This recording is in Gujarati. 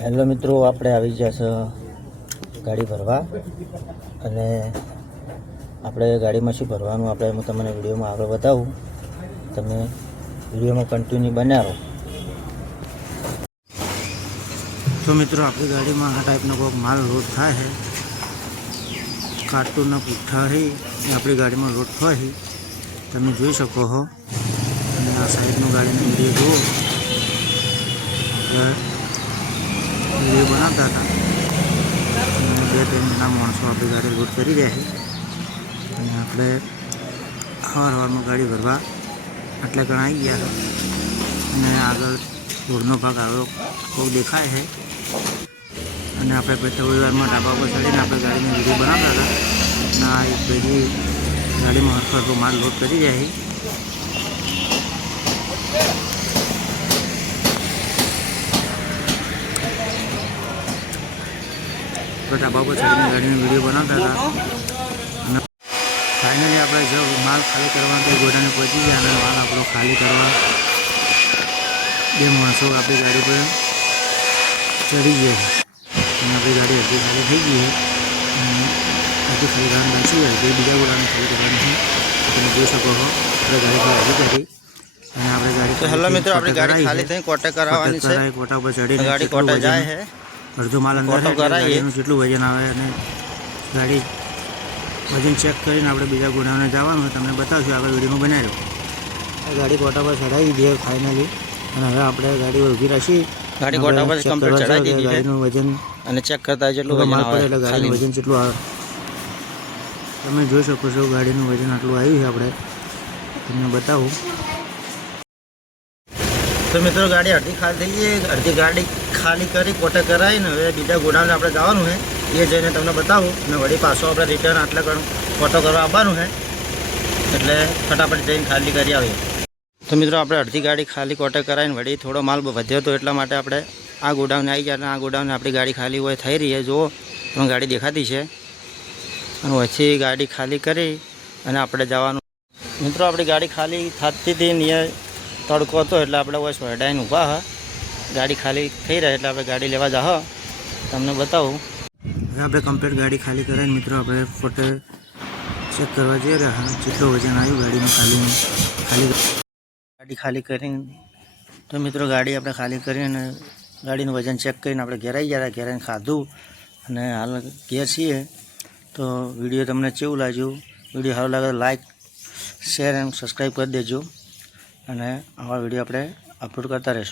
હેલો મિત્રો, આપણે આવી ગયા છે ગાડી ભરવા અને આપણે ગાડીમાં શું ભરવાનું આપણે હું તમને વિડીયોમાં આગળ બતાવું. તમે વિડીયોમાં કન્ટિન્યુ બન્યા રહો. તો મિત્રો, આપણી ગાડીમાં આ ટાઈપનો કોઈક માલ લોડ થાય છે. કાર્ટૂનના પુઠ્ઠા છે એ આપણી ગાડીમાં લોડ થાય છે, તમે જોઈ શકો છો. અને આ સાઈડનું ગાડીનો વિડીયો જુઓ. વિડીયો બનાવતા હતા અને 2-3 જણા માણસો આપણી ગાડી લોડ કરી રહ્યા છે. અને આપણે સવારમાં ગાડી ભરવા આટલા ઘણા આવી ગયા છે. અને આગળ રોડનો ભાગ આવ્યો કોઈ દેખાય છે. અને આપણે પેટ્રોલમાં ઢાબા પર ચડીને આપણે ગાડીનો વિડીયો બનાવતા હતા. અને આ એક ભાઈ ગાડીમાં હરખો માલ લોડ કરી રહ્યા છે. ઢાબા પર ચડીને ગાડીનો વિડીયો બનાવતા હતા. અને ફાઇનલી આપણે જો માલ ખાલી કરવા તો ગોડાને પહોંચી ગયા. અને માલ આપણો ખાલી કરવા 2 માણસો આપણી ગાડી પર ચડી ગયા છે. અને આપણી ગાડી અડધી ખાલી થઈ ગઈ છે. અને અડધી ખાલી કરવાની બાકી છે. બીજા ગોડાને ખાલી કરવાની છે. તમે જોઈ શકો છો આપણે ગાડી પર અડધી કરી. અને આપણે ગાડી હેલો મિત્રો, આપણી ગાડી ખાલી થઈ કોટા કરાવવાની છે. કોટા પર ચડીને ગાડી કોટા જાય છે. અડધો માલ અંદર ગાડીનું જેટલું વજન આવે અને ગાડી વજન ચેક કરીને આપણે બીજા ગોડાઉને જવાનું હોય તમને બતાવશું. આગળ વિડીયોમાં બનાવી લો. ગાડી કોટા પર ચડાવી દઈએ ફાઇનલી. અને હવે આપણે ગાડી ઊભી રાખી. ગાડી કોટા પર કમ્પ્લીટ ચડાવી દીધી. ગાડીનું વજન અને ચેક કરતા જેટલું માલ પડે એટલે ગાડીનું વજન જેટલું આવે તમે જોઈ શકો છો. ગાડીનું વજન આટલું આવ્યું છે. આપણે તમને બતાવું. તો મિત્રો, ગાડી અડધી ખાલી થઈ ગઈ. અડધી ગાડી ખાલી કરી કોટા કરાવીને હવે બીજા ગોડાઉને આપણે જવાનું છે. એ જઈને તમને બતાવું. અને વળી પાછો આપણે રિટર્ન આટલા ઘણું કોટો કરવા આવવાનું છે. એટલે ફટાફટ જઈને ખાલી કરી આવીએ. તો મિત્રો, આપણે અડધી ગાડી ખાલી કોટા કરાવીને વળી થોડો માલ વધ્યો હતો એટલા માટે આપણે આ ગોડાઉને આવી ગયા. અને આ ગોડાઉને આપણી ગાડી ખાલી હોય થઈ રહી છે. જુઓ, તમે ગાડી દેખાતી છે. અને પછી ગાડી ખાલી કરી અને આપણે જવાનું. મિત્રો, આપણી ગાડી ખાલી થતી હતી નિયર તડકો હતો એટલે આપણે બસ વડાઈને ઊભા હા. ગાડી ખાલી થઈ રહે એટલે આપણે ગાડી લેવા જાહ. તમને બતાવું. હવે આપણે કમ્પ્લીટ ગાડી ખાલી કરીને મિત્રો આપણે ફોટો ચેક કરવા જઈ રહ્યા. જેટલું વજન આવ્યું ગાડીનું ગાડી ખાલી કરીને. તો મિત્રો, ગાડી આપણે ખાલી કરીને ગાડીનું વજન ચેક કરીને આપણે ઘેર આવી ગયા. ઘેરાઈને ખાધું અને હાલ ઘેર છીએ. તો વિડીયો તમને કેવું લાગ્યું? વિડીયો સારું લાગે તો લાઈક, શેર અને સબસ્ક્રાઈબ કરી દેજો. અને આવા વિડીયો આપણે અપલોડ કરતા રહીશું.